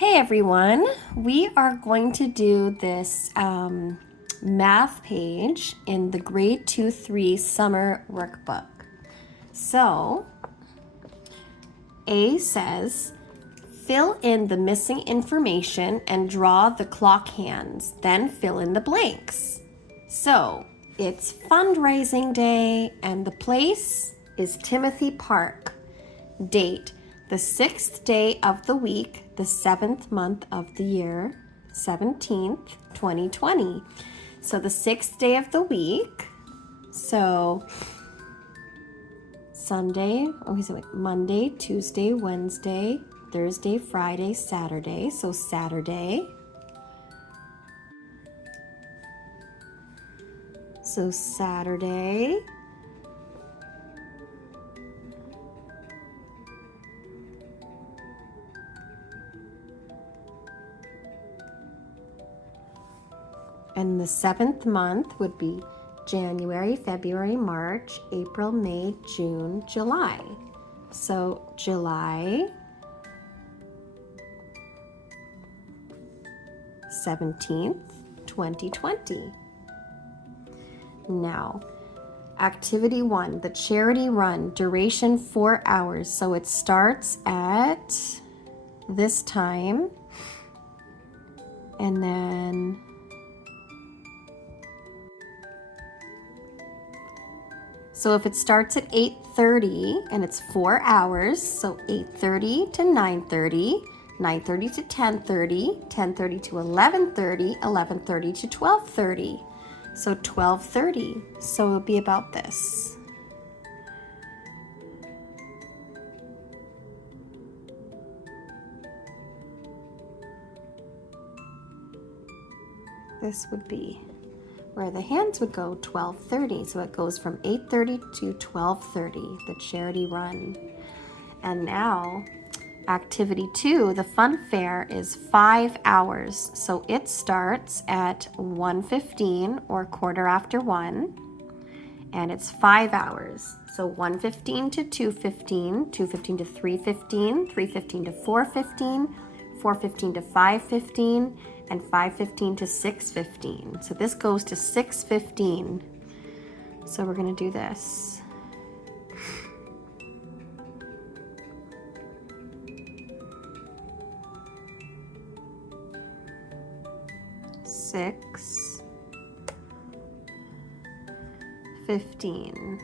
Hey everyone, we are going to do this math page in the grade 2-3 summer workbook. So, A says, fill in the missing information and draw the clock hands, then fill in the blanks. So, it's fundraising day and the place is Timothy Park. Date, the 6th day of the week, the 7th month of the year, 17th, 2020. So the 6th day of the week, so Monday, Tuesday, Wednesday, Thursday, Friday, Saturday. So Saturday. So Saturday. And the 7th month would be January, February, March, April, May, June, July. So July 17th, 2020. Now, activity 1, the charity run, duration 4 hours. So it starts at this time and then so if it starts at 8:30 and it's 4 hours, so 8:30 to 9:30, 9:30 to 10:30, 10:30 to 11:30, 11:30 to 12:30. So 12:30. So it'll be about this. This would be where the hands would go 12:30. So it goes from 8:30 to 12:30, the charity run. And now, activity 2, the fun fair is 5 hours. So it starts at 1:15 or 1:15, and it's 5 hours. So 1:15 to 2:15, 2:15 to 3:15, 3:15 to 4:15, 4:15 to 5:15, and 5:15 to 6:15. So this goes to 6:15. So we're going to do this. Six, 15.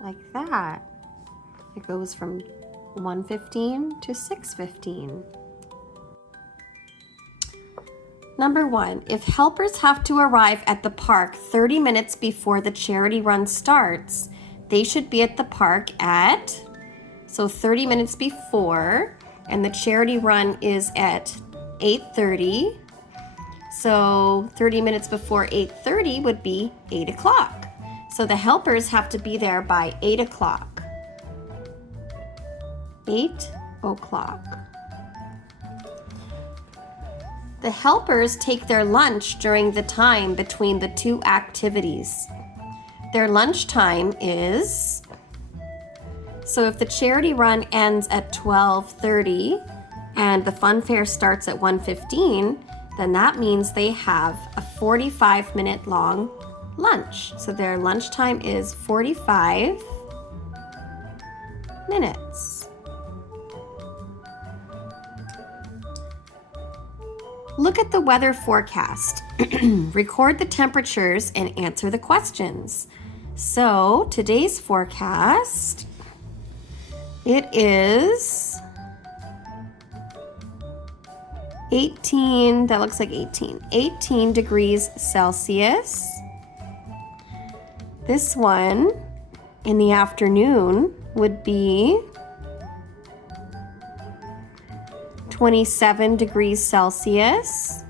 Like that. It goes from 1:15 to 6:15. Number 1, if helpers have to arrive at the park 30 minutes before the charity run starts, they should be at the park at, so 30 minutes before, and the charity run is at 8:30. So 30 minutes before 8:30 would be 8 o'clock. So the helpers have to be there by 8 o'clock. 8 o'clock. The helpers take their lunch during the time between the two activities. Their lunch time is, so if the charity run ends at 12:30 and the fun fair starts at 1:15, then that means they have a 45-minute long lunch. So their lunch time is 45 minutes. Look at the weather forecast. Record the temperatures and answer the questions. So today's forecast, it is 18, that looks like 18 degrees Celsius. This one in the afternoon would be 27 degrees Celsius.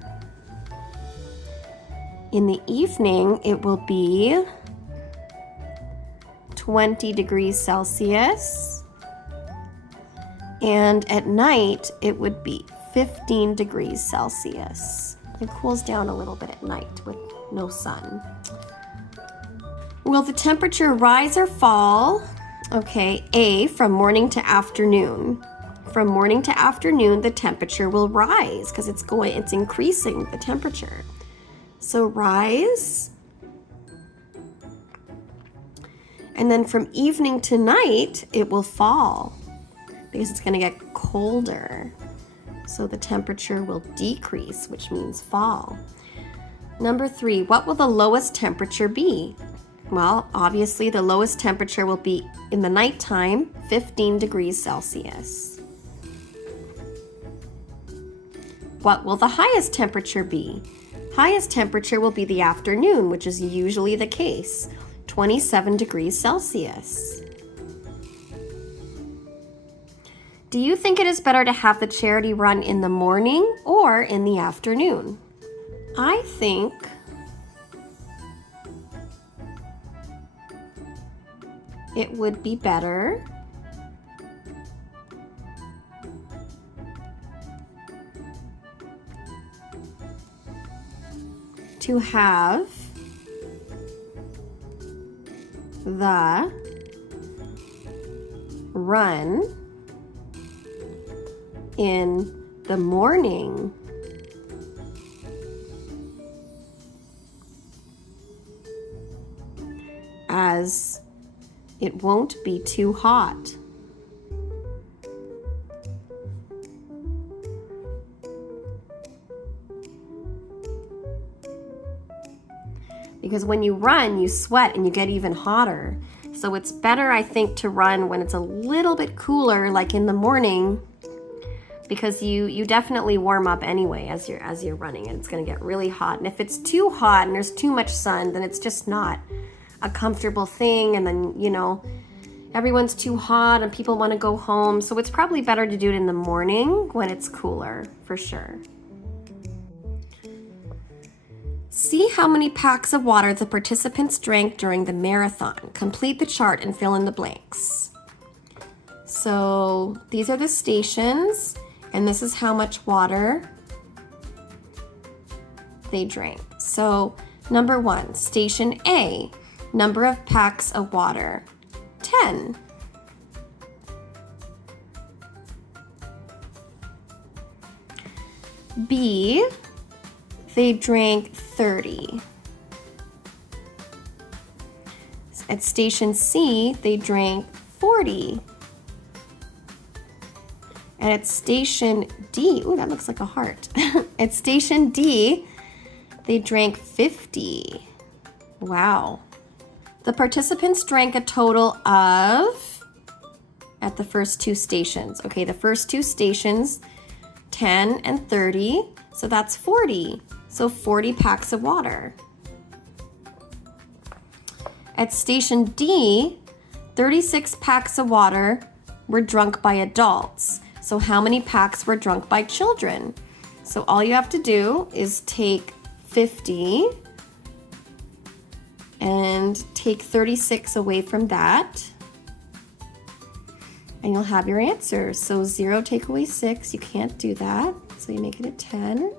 In the evening, it will be 20 degrees Celsius. And at night, it would be 15 degrees Celsius. It cools down a little bit at night with no sun. Will the temperature rise or fall? Okay, A, from morning to afternoon. From morning to afternoon, the temperature will rise because it's increasing the temperature. So rise. And then from evening to night, it will fall because it's going to get colder. So the temperature will decrease, which means fall. Number 3, what will the lowest temperature be? Well, obviously the lowest temperature will be in the nighttime, 15 degrees Celsius. What will the highest temperature be? Highest temperature will be the afternoon, which is usually the case, 27 degrees Celsius. Do you think it is better to have the charity run in the morning or in the afternoon? I think it would be better to have the run in the morning as it won't be too hot. Because when you run, you sweat and you get even hotter. So it's better, I think, to run when it's a little bit cooler, like in the morning, because you definitely warm up anyway as you're running, and it's going to get really hot. And if it's too hot and there's too much sun, then it's just not a comfortable thing, and then, you know, everyone's too hot and people want to go home. So it's probably better to do it in the morning when it's cooler, for sure. See how many packs of water the participants drank during the marathon. Complete the chart and fill in the blanks. So these are the stations, and this is how much water they drank. So number 1, station A, number of packs of water, 10. B, they drank 30. At station C, they drank 40. And at station D, ooh, that looks like a heart. At station D, they drank 50. Wow. The participants drank a total of, at the first 2 stations. Okay, the first 2 stations, 10 and 30, so that's 40. So 40 packs of water. At station D, 36 packs of water were drunk by adults. So how many packs were drunk by children? So all you have to do is take 50 and take 36 away from that, and you'll have your answer. So 0 take away 6, you can't do that. So you make it a 10.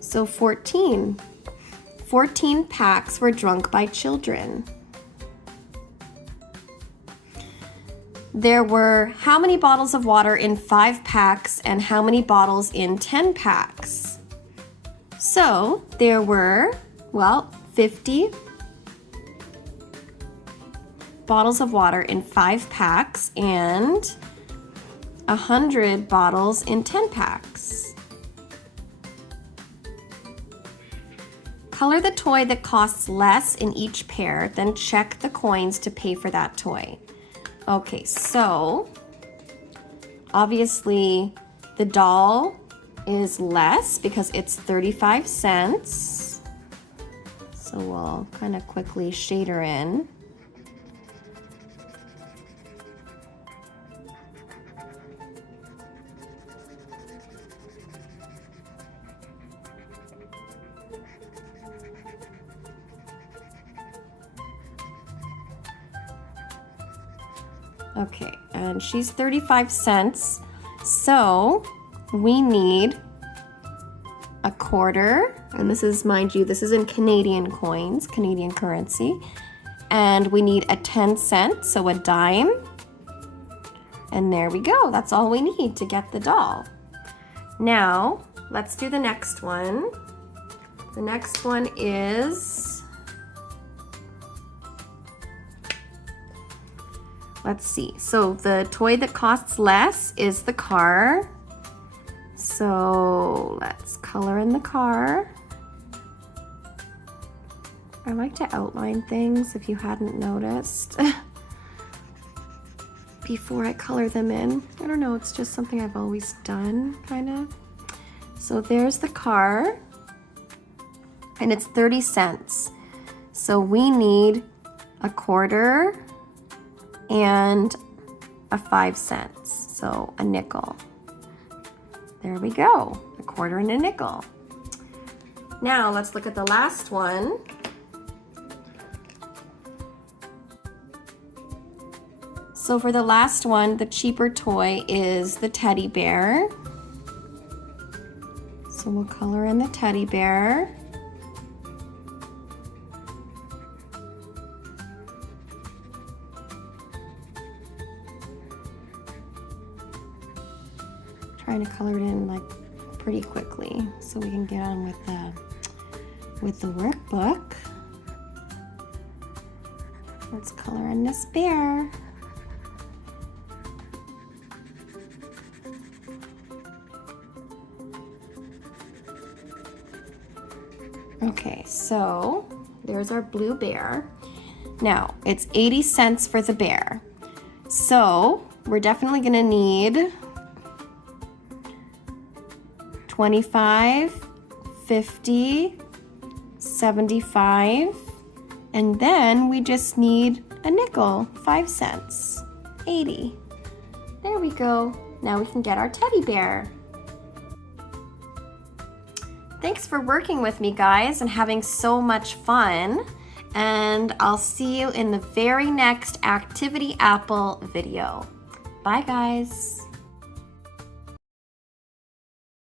So 14. 14 packs were drunk by children. There were how many bottles of water in 5 packs and how many bottles in 10 packs? So there were, well, 50 bottles of water in 5 packs and 100 bottles in 10 packs. Color the toy that costs less in each pair, then check the coins to pay for that toy. Okay, so obviously the doll is less because it's 35 cents. So we'll kind of quickly shade her in. Okay, and she's 35 cents. So we need quarter, and this is, mind you, this is in Canadian coins, Canadian currency. And we need a 10 cent, so a dime. And there we go, that's all we need to get the doll. Now, let's do the next one. The next one is, let's see, so the toy that costs less is the car. So let's color in the car. I like to outline things if you hadn't noticed before I color them in. I don't know, it's just something I've always done, kind of. So there's the car, and it's 30 cents. So we need a quarter and a 5 cents, so a nickel. There we go, a quarter and a nickel. Now let's look at the last one. So for the last one, the cheaper toy is the teddy bear. So we'll color in the teddy bear. Trying to color it in like pretty quickly so we can get on with the workbook. Let's color in this bear. Okay, so there's our blue bear. Now, it's 80 cents for the bear. So we're definitely gonna need 25, 50, 75, and then we just need a nickel, 5 cents, 80. There we go. Now we can get our teddy bear. Thanks for working with me, guys, and having so much fun. And I'll see you in the very next Activity Apple video. Bye, guys.